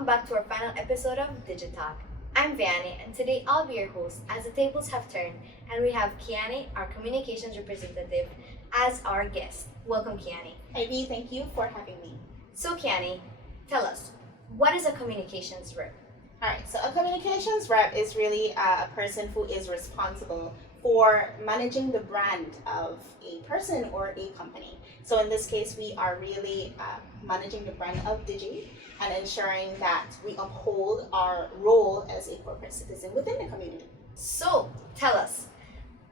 welcome back to our final episode of Digi Talk. I'm Vianney, and today I'll be your host as the tables have turned and we have Keyanni, our communications representative, as our guest. Welcome, Keyanni. Hi, V. Thank you for having me. So, Keyanni, tell us, what is a communications rep? All right, so a communications rep is really a person who is responsible for managing the brand of a person or a company. So in this case, we are really managing the brand of Digi and ensuring that we uphold our role as a corporate citizen within the community. So, tell us,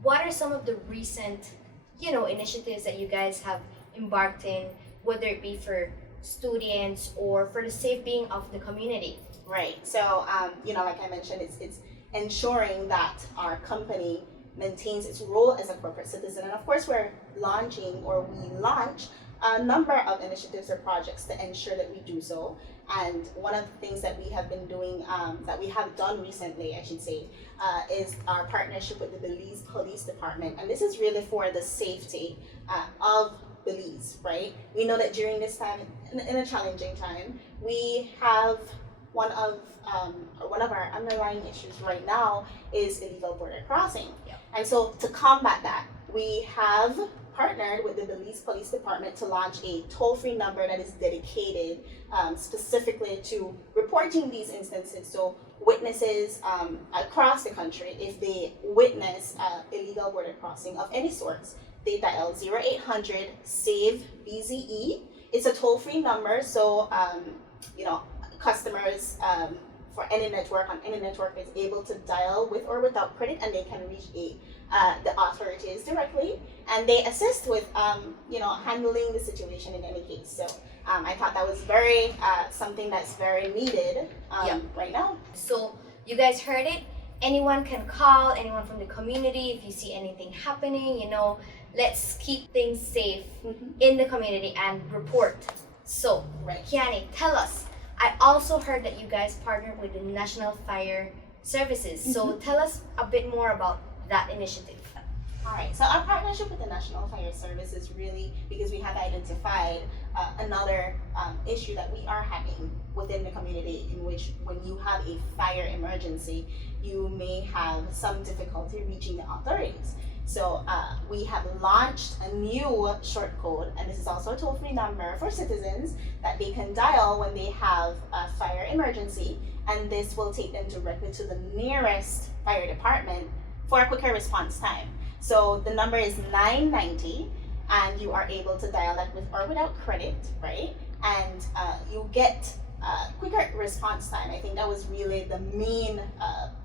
what are some of the recent, initiatives that you guys have embarked in, whether it be for students or for the safe being of the community? Right. So, like I mentioned, it's ensuring that our company maintains its role as a corporate citizen. And of course, we launch a number of initiatives or projects to ensure that we do so. And one of the things that we have been doing, that we have done recently, I should say, is our partnership with the Belize Police Department. And this is really for the safety of Belize, right? We know that during this time, in a challenging time, we have one of our underlying issues right now is illegal border crossing. Yep. And so to combat that, we have partnered with the Belize Police Department to launch a toll-free number that is dedicated specifically to reporting these instances. So witnesses across the country, if they witness illegal border crossing of any sorts, they dial 0800 SAVE BZE. It's a toll-free number, so customers for any network on any network is able to dial with or without credit, and they can reach the authorities directly, and they assist with handling the situation in any case. So I thought that was very something that's very needed right now. So you guys heard it. Anyone can call, anyone from the community, if you see anything happening, let's keep things safe in the community and report. So, Right. Keyanni, tell us, I also heard that you guys partnered with the National Fire Services. So tell us a bit more about that initiative. All right, so our partnership with the National Fire Service is really because we have identified another issue that we are having within the community, in which when you have a fire emergency, you may have some difficulty reaching the authorities. So we have launched a new short code, and this is also a toll-free number for citizens that they can dial when they have a fire emergency, and this will take them directly to the nearest fire department for a quicker response time. So the number is 990, and you are able to dial that with or without credit, right? And you get quicker response time. I think that was really the main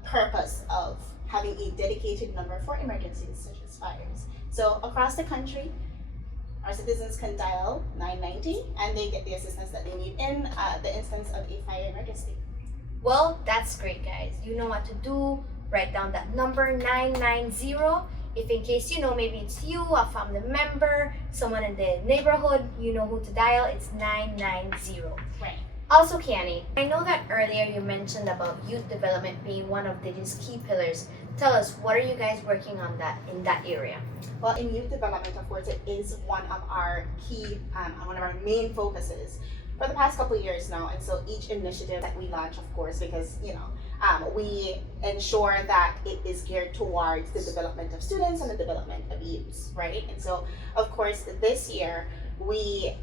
purpose of having a dedicated number for emergencies such as fires. So across the country, our citizens can dial 990 and they get the assistance that they need in the instance of a fire emergency. Well, that's great, guys. You know what to do. Write down that number 990. If in case maybe it's you, a family member, someone in the neighborhood, you know who to dial. It's 990. Right. Also, Keyanni, I know that earlier you mentioned about youth development being one of Digi's key pillars. Tell us, what are you guys working on in that area? Well, in youth development, of course, it is one of our key, one of our main focuses for the past couple of years now. And so each initiative that we launch, of course, because, we ensure that it is geared towards the development of students and the development of youths, right? And so, of course, this year we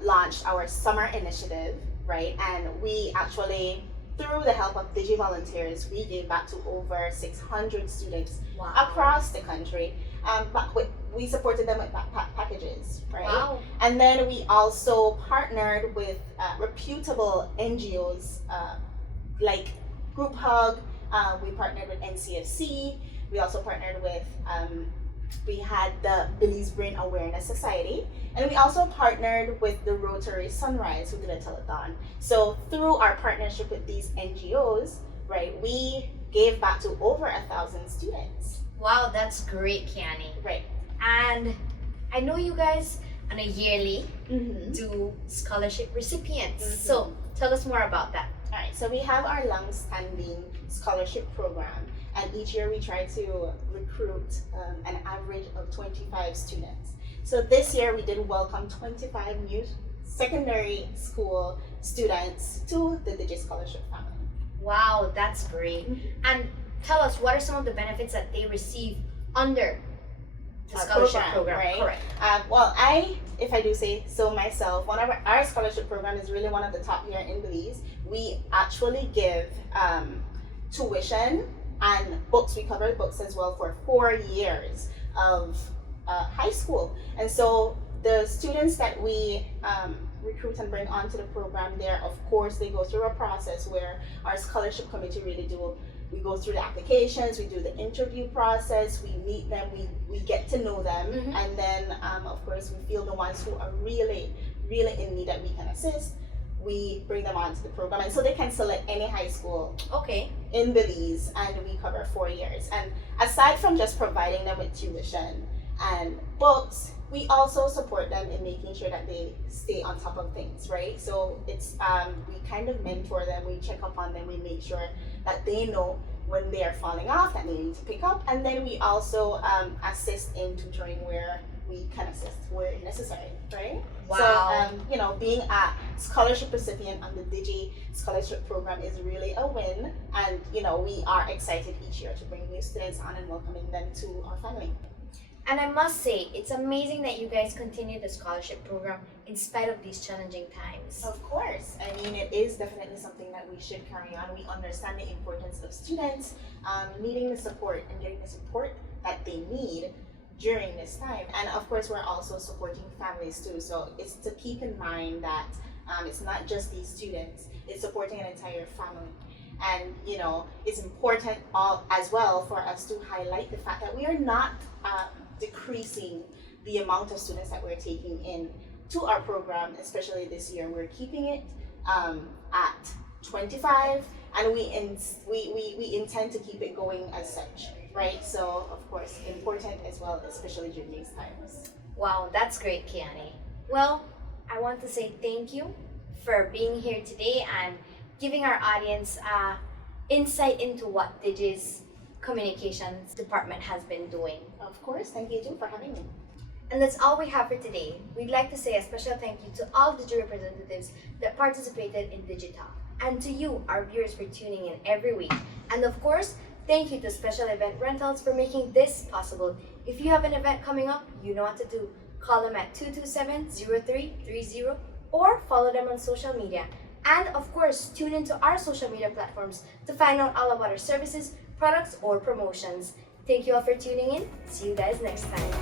launched our summer initiative, right? And we actually, through the help of Digi volunteers, we gave back to over 600 students across the country. We supported them with backpack packages, right? Wow. And then we also partnered with reputable NGOs like Group Hug. We partnered with NCFC. We also partnered with we had the Belize Brain Awareness Society, and we also partnered with the Rotary Sunrise, who did a telethon. So through our partnership with these NGOs, right, we gave back to over 1,000 students. Wow, that's great, Keyanni. Right. And I know you guys on a yearly do scholarship recipients. So tell us more about that. All right, so we have our long-standing scholarship program, and each year we try to recruit an average of 25 students. So this year we did welcome 25 new secondary school students to the Digi Scholarship family. Wow, that's great. And tell us, what are some of the benefits that they receive under the scholarship program? Right? Correct. Well, if I do say so myself, one of our scholarship program is really one of the top here in Belize. We actually give tuition and books. We cover books as well for 4 years of high school. And so the students that we recruit and bring onto the program there, of course, they go through a process where our scholarship committee really do. We go through the applications, we do the interview process, we meet them, we get to know them, and then of course we feel the ones who are really in need that we can assist, we bring them onto the program, and so they can select any high school in Belize, and we cover 4 years. And aside from just providing them with tuition and books, we also support them in making sure that they stay on top of things, right? So it's we kind of mentor them, we check up on them, we make sure that they know when they are falling off, that they need to pick up, and then we also assist in tutoring where we can assist where necessary, right? Wow. So being a scholarship recipient on the Digi Scholarship Program is really a win, and we are excited each year to bring new students on and welcoming them to our family. And I must say, it's amazing that you guys continue the scholarship program in spite of these challenging times. Of course. I mean, it is definitely something that we should carry on. We understand the importance of students needing the support and getting the support that they need during this time. And of course, we're also supporting families too. So it's to keep in mind that it's not just these students, it's supporting an entire family. And it's important as well for us to highlight the fact that we are not decreasing the amount of students that we're taking in to our program, especially this year. We're keeping it at 25, and we intend to keep it going as such, right? So of course, important as well, especially during these times. Wow, that's great, Keyanni. Well, I want to say thank you for being here today and giving our audience insight into what Digi's communications department has been doing. Of course, thank you too for having me. And that's all we have for today. We'd like to say a special thank you to all Digi representatives that participated in Digi Talk, and to you, our viewers, for tuning in every week. And of course, thank you to Special Event Rentals for making this possible. If you have an event coming up, you know what to do. Call them at 227-0330 or follow them on social media. And of course, tune into our social media platforms to find out all about our services, products, or promotions. Thank you all for tuning in. See you guys next time.